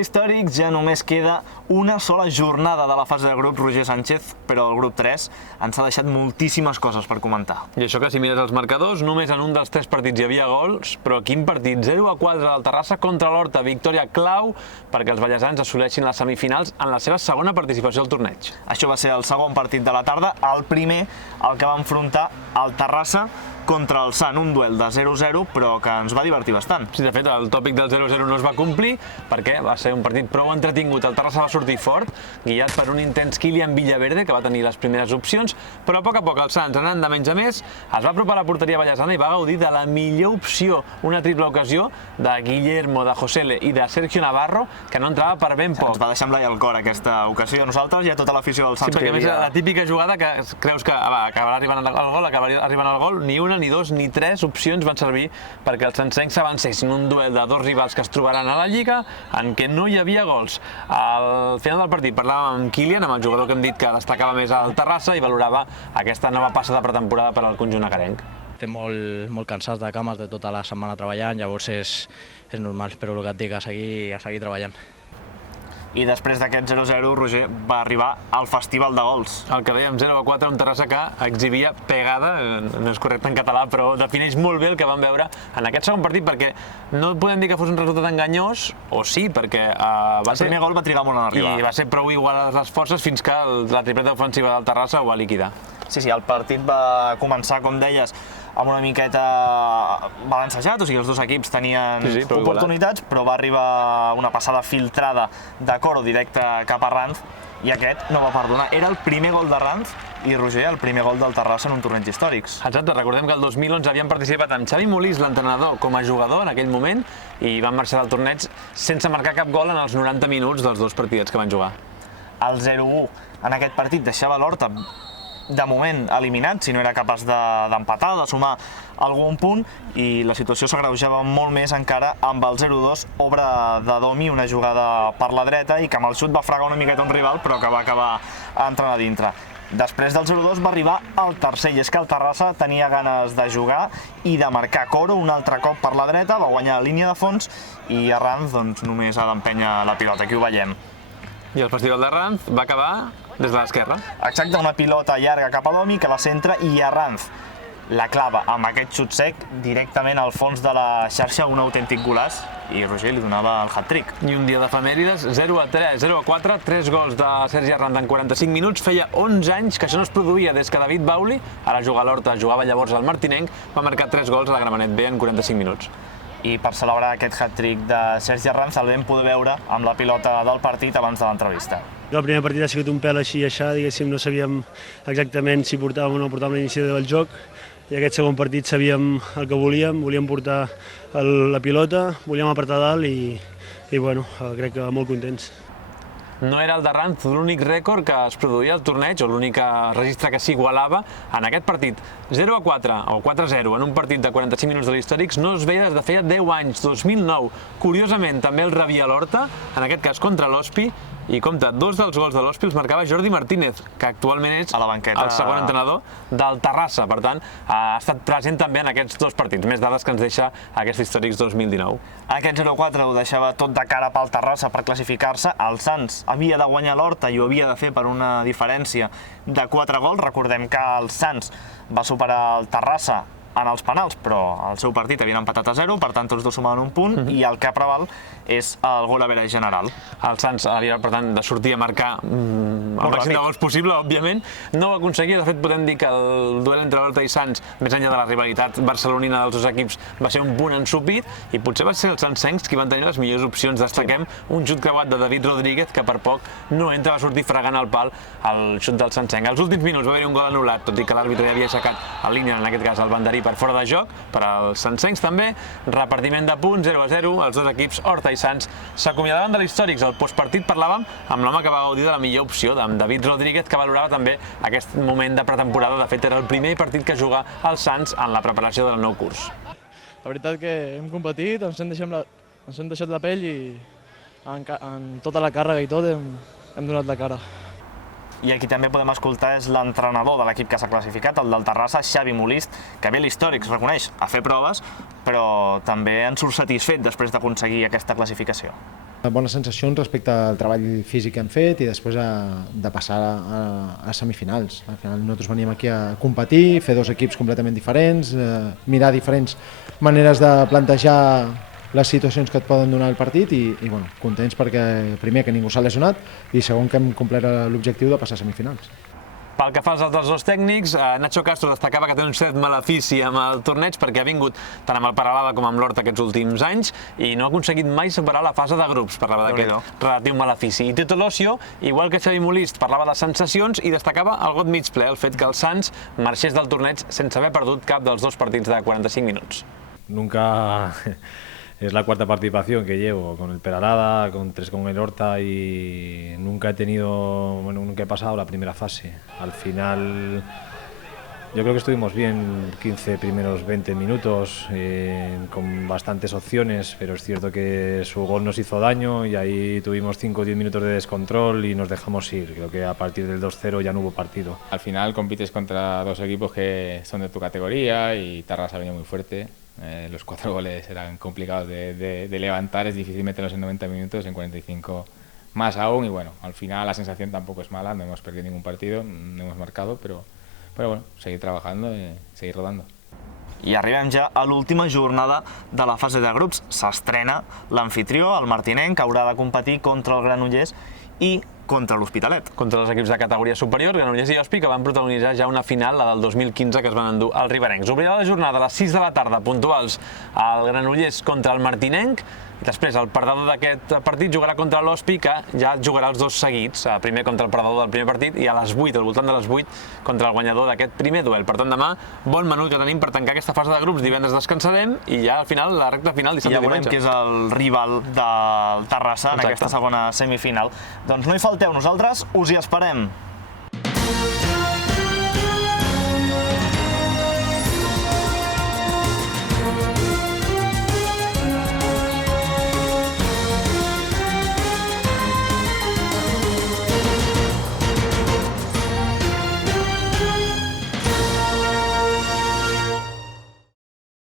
històrics ja només queda una sola jornada de la fase de grup, Roger Sánchez, però el grup 3 ens ha deixat moltíssimes coses per comentar. I això que si mires els marcadors, només en un dels 3 partits hi havia gols, però quin partit, 0-4 del Terrassa contra l'Horta, victòria clau perquè els ballesans assoleixin les semifinals en la seva segona participació al torneig. Això va ser el segon partit de la tarda, el primer, el que va enfrontar el Terrassa contra el Sant, un duel de 0-0, però que ens va divertir bastant. Sí, de fet, el tòpic del 0-0 no es va complir perquè va ser un partit prou entretingut. El Terrassa va sortir fort, guiat per un intens Kylian Villaverde, que va tenir les primeres opcions, però a poc el Sants, anant de menys a més, es va apropar a la porteria ballesana i va gaudir de la millor opció, una triple ocasió de Guillermo, de Josele i de Sergio Navarro, que no entrava per ben poc. Ens va deixar amb l'ai al cor aquesta ocasió a nosaltres i a tota l'afició del Sants. Sí, perquè a més la típica jugada que creus que acabarà arribant al gol, ni una, ni dos, ni 3 opcions van servir perquè els sancencs s'avancessin un duel de 2 rivals que es trobaran a la Lliga en què no hi havia gols. Al final del partit parlàvem amb Kylian, amb el jugador que hem dit que destacava més al Terrassa i valorava aquesta nova passa de pretemporada per al conjunt acarenc. Estem molt cansats de cames de tota la setmana treballant, llavors és normal, però el que et dic, a seguir treballant. I després d'aquest 0-0, Roger, va arribar al Festival de Gols. El que dèiem, 0-4, un Terrassa que exhibia pegada, no és correcte en català, però defineix molt bé el que vam veure en aquest segon partit, perquè no podem dir que fos un resultat enganyós, o sí, perquè el primer gol va trigar molt en arribar. I va ser prou igual les forces fins que la tripleta ofensiva del Terrassa ho va liquidar. Sí, el partit va començar, com deies, amb una miqueta balancejat, o sigui, els dos equips tenien oportunitats, però va arribar una passada filtrada de Coro directe cap a Ranz, i aquest no va perdonar. Era el primer gol de Ranz i, Roger, el primer gol del Terrassa en un torneig històrics. Exacte, recordem que el 2011 havien participat amb Xavi Molís, l'entrenador, com a jugador en aquell moment, i van marxar del torneig sense marcar cap gol en els 90 minuts dels 2 partits que van jugar. El 0-1 en aquest partit deixava l'Horta de moment eliminat, si no era capaç d'empatar, de sumar algun punt, i la situació s'agreujava molt més encara amb el 0-2, obra de Domi, una jugada per la dreta i que amb el xut va fregar una miqueta un rival, però que va acabar entrant a dintre. Després del 0-2 va arribar el tercer, i és que el Terrassa tenia ganes de jugar i de marcar. Coro un altre cop per la dreta, va guanyar la línia de fons i a Ranz només ha d'empènyer la pilota, aquí ho veiem. I el Festival de Ranz va acabar des de l'esquerra. Exacte, una pilota llarga cap a Domi, que la centra i a Ranz la clava amb aquest xut sec directament al fons de la xarxa, un autèntic golaç, i Roger li donava el hat-trick. I un dia d'efemèrides, 0-3, 0-4, 3 gols de Sergi Arranz en 45 minuts. Feia 11 anys que això no es produïa des que David Bauli, ara juga a l'Horta, jugava llavors al Martinenc, va marcar 3 gols a la Gramenet B en 45 minuts. I per celebrar aquest hat-trick de Sergi Arranz el vam poder veure amb la pilota del partit abans de l'entrevista. El primer partit ha sigut un pèl així, diguéssim, no sabíem exactament si portàvem o no portàvem l'iniciativa del joc, i aquest segon partit sabíem el que volíem portar la pilota, volíem apretar dalt i bueno, crec que molt contents. No era el de Ranz l'únic rècord que es produïa al torneig o l'únic registre que s'igualava en aquest partit. 0-4 o 4-0 en un partit de 45 minuts de l'històrics no es veia des de feia 10 anys, 2009. Curiosament, també el rebia l'Horta, en aquest cas contra l'Hospi, i compte, 2 dels gols de l'Hospi els marcava Jordi Martínez, que actualment és el segon entrenador del Terrassa. Per tant, ha estat present també en aquests 2 partits. Més dades que ens deixa aquest històrics 2019. Aquest 0-4 ho deixava tot de cara pel Terrassa per classificar-se. El Sants havia de guanyar l'Horta i ho havia de fer per una diferència de 4 gols. Recordem que el Sants va superar el Terrassa en els penals, però el seu partit havien empatat a 0, per tant tots dos sumaven un punt, i el que preval és el gol average general. El Sants havia, per tant, de sortir a marcar el màxim de gols possible, òbviament. No ho aconseguia, de fet podem dir que el duel entre l'Horta i Sants, més enllà de la rivalitat barcelonina dels dos equips, va ser un punt ensupit, i potser va ser els sancencs qui van tenir les millors opcions. Destaquem un xut creuat de David Rodríguez, que per poc no entra, va sortir fregant al pal el xut del sancenc. Als últims minuts va haver-hi un gol anul·lat, tot i que l'àrbitre ja havia aixecat a línia, en aquest cas el banderí, per fora de joc, per als sancencs també. Repartiment de punts, 0-0, els dos equips, Horta i Sants, s'acomiadaven de l'històrics. Al postpartit parlàvem amb l'home que va gaudir de la millor opció, amb David Rodríguez, que valorava també aquest moment de pretemporada. De fet, era el primer partit que jugà el Sants en la preparació del nou curs. La veritat que hem competit, ens hem deixat la pell i en tota la càrrega i tot hem donat la cara. I aquí també podem escoltar és l'entrenador de l'equip que s'ha classificat, el del Terrassa, Xavi Molist, que ve l'històrics, reconeix, a fer proves, però també en surt satisfet després d'aconseguir aquesta classificació. Bones sensacions respecte al treball físic que hem fet i després de passar a semifinals. Al final nosaltres veníem aquí a competir, fer dos equips completament diferents, mirar diferents maneres de plantejar les situacions que et poden donar el partit i bueno, contents perquè primer que ningú s'ha lesionat i segon que hem complert l'objectiu de passar a semifinals. Pel que fa als altres dos tècnics, Nacho Castro destacava que té un cert malefici amb el torneig perquè ha vingut tant amb el Peralada com amb l'Horta aquests últims anys i no ha aconseguit mai superar la fase de grups, parlava d'aquest relatiu malefici. I Tito Losio, igual que Xavi Molist, parlava de sensacions i destacava el got mig ple, el fet que el Sants marxés del torneig sense haver perdut cap dels dos partits de 45 minuts. Nunca... Es la cuarta participación que llevo con el Peralada, con 3 con el Horta y nunca he pasado la primera fase. Al final yo creo que estuvimos bien 15 primeros 20 minutos con bastantes opciones, pero es cierto que su gol nos hizo daño y ahí tuvimos 5 o 10 minutos de descontrol y nos dejamos ir. Creo que a partir del 2-0 ya no hubo partido. Al final compites contra dos equipos que son de tu categoría y Tarrasa ha venido muy fuerte. Los 4 goles eran complicados de levantar, es difícil meterlos en 90 minutos, en 45 más aún, y bueno, al final la sensación tampoco es mala, no hemos perdido ningún partido, no hemos marcado, pero bueno, seguir trabajando y seguir rodando. I arribem ja a l'última jornada de la fase de grups. S'estrena l'amfitrió, el Martinenc, que haurà de competir contra el Granollers i contra l'Hospitalet. Contra els equips de categoria superior, Granollers i Ospi, que van protagonitzar ja una final, la del 2015, que es van endur als riberencs. Obrirà la jornada a les 6 de la tarda, puntuals, al Granollers contra el Martinenc. Després, el perdedor d'aquest partit jugarà contra l'Ospi, que ja jugarà els dos seguits, primer contra el perdedor del primer partit i a les 8, al voltant de les 8, contra el guanyador d'aquest primer duel. Per tant, demà, bon menú que tenim per tancar aquesta fase de grups. Divendres descansarem i ja al final, la recta final, dissabte i diumenge. Ja veurem que és el rival del Terrassa en aquesta segona semifinal. Doncs no hi falteu, nosaltres us hi esperem.